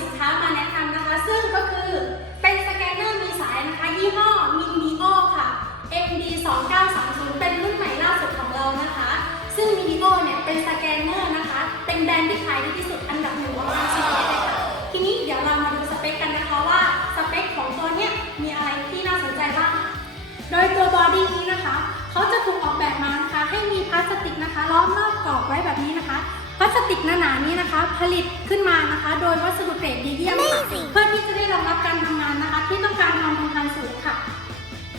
สินค้ามาแนะนำนะคะ ซึ่งก็คือเป็นสแกนเนอร์มีสายนะคะ ยี่ห้อมินิโอค่ะ MD 2930เป็นรุ่นใหม่ล่าสุดของเรานะคะ ซึ่งมินิโอเนี่ยเป็นสแกนเนอร์นะคะ เป็นแบรนด์ที่ขายดีที่สุดอันดับหนึ่งของอาเซียนเลยค่ะ ทีนี้เดี๋ยวเรามาดูสเปคกันนะคะว่าสเปคของตัวเนี้ยมีอะไรที่น่าสนใจบ้าง โดยตัวบอดี้นี้นะคะ เขาจะถูกออกแบบมานะคะให้มีพลาสติกนะคะล้อมรอบกรอบไว้ สติกหนาๆนี้นะคะ ผลิตขึ้นมานะคะ โดยวัสดุเกรดดีเยี่ยมค่ะเพื่อที่จะได้รองรับการทำงานนะคะ ที่ต้องการความทนทานสูงค่ะ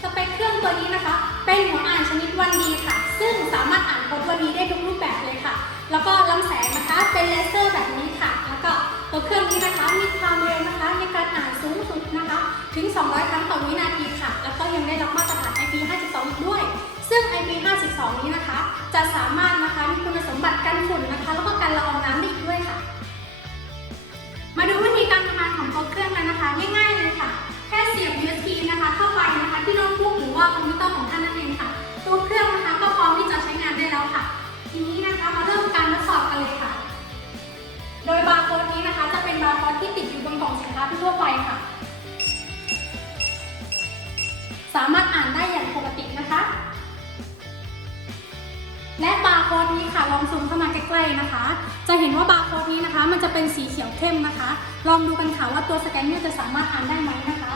สเปคเครื่องตัวนี้นะคะ เป็นหัวอ่านชนิดวันดีค่ะ ซึ่งสามารถอ่านโค้ดวันดีได้ทุกรูปแบบเลยค่ะ แล้วก็ลำแสงนะคะเป็นเลเซอร์แบบนี้ค่ะ แล้วก็ตัวเครื่องนี้นะคะมีความเร็วนะคะ 52 นี้นะคะ จะสามารถนะคะมีคุณสมบัติกันฝุ่นนะคะ แล้วก็กันละอองน้ำได้อีกด้วยค่ะ มาดูวิธีการทำงานของตัวเครื่องกันนะคะ ง่ายๆเลยค่ะ แค่เสียบ USB นะคะเข้าไปนะคะที่โน้ตบุ๊กหรือว่าคอมพิวเตอร์ของท่านนั่นเองค่ะ ตัวเครื่องนะคะก็พร้อมที่จะใช้งานได้แล้วค่ะ ทีนี้นะคะมาเริ่มการทดสอบกันเลยค่ะ โดยบาร์โค้ดนี้นะคะ จะเป็นบาร์โค้ดที่ติดอยู่บนกล่องสินค้าทั่วไปค่ะ สามารถ ค้ดนี้ค่ะ ลองซูมเข้ามาใกล้ๆนะคะ จะเห็นว่าบาร์โค้ดนี้นะคะ มันจะเป็นสีเขียวเข้มนะคะ ลองดูกันค่ะว่าตัวสแกนเนอร์จะสามารถอ่านได้ไหมนะคะ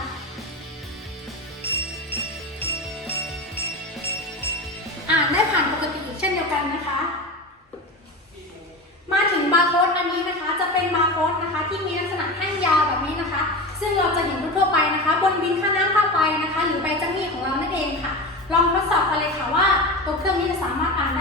อ่านได้ผ่านปกติอีกเช่นเดียวกันนะคะ มาถึงบาร์โค้ดอันนี้นะคะ จะเป็นบาร์โค้ดนะคะ ที่มีลักษณะแท่งยาวแบบนี้นะคะ ซึ่งเราจะเห็นทั่วไปนะคะ บนบินค่าน้ำค่าไฟนะคะ หรือใบจ้างหนี้ของเรานั่นเองค่ะ ลองทดสอบกันเลยค่ะว่าตัวเครื่องนี้จะสามารถอ่าน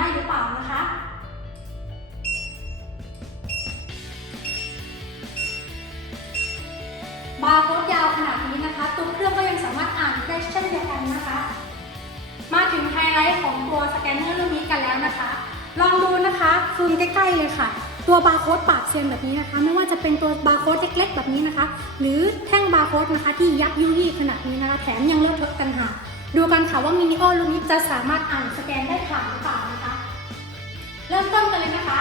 นาดนี้นะคะตัวเครื่องก็ยังสามารถอ่านได้เช่นเดียวกันนะคะ มาถึงไฮไลท์ของตัวสแกนเนอร์รุ่นนี้กันแล้วนะคะ ลองดูนะคะซูมใกล้ๆเลยค่ะ ตัวบาร์โค้ดปากเซียนแบบนี้นะคะ ไม่ว่าจะเป็นตัวบาร์โค้ดเล็กๆแบบนี้นะคะ หรือแท่งบาร์โค้ดนะคะ ที่ยักยุ่ยขนาดนี้นะคะ แถมยังเลอะเทอะกันค่ะดูกันค่ะว่ามินิโอรุ่นนี้จะสามารถอ่านสแกนได้ผ่านหรือเปล่านะคะ เริ่มต้นกันเลยนะคะ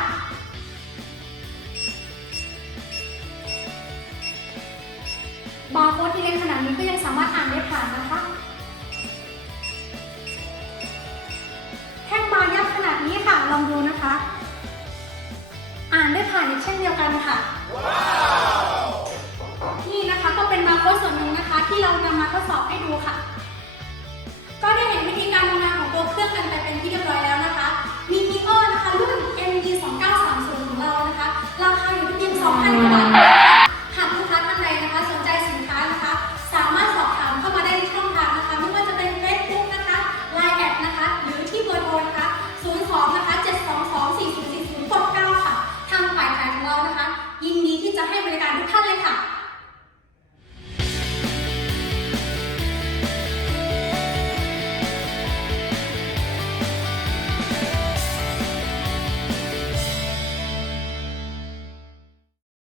นาดนี้ก็ยังสามารถอ่านได้ผ่านนะคะแท่งบาร์ยักษ์ขนาดนี้ค่ะ ลองดูนะคะ อ่านได้ผ่านอีกเช่นเดียวกันค่ะ นี่นะคะก็เป็นบาร์โค้ดส่วนหนึ่งนะคะ ที่เรานำมาทดสอบให้ดูค่ะ ก็ได้เห็นวิธีการทำงานของตัวเครื่องกันไปเป็นที่เรียบร้อยแล้วนะคะ มีมิโอนะคะรุ่น MD 2930ของเรานะคะ ราคาอยู่ที่เพียง2,000กว่าบาท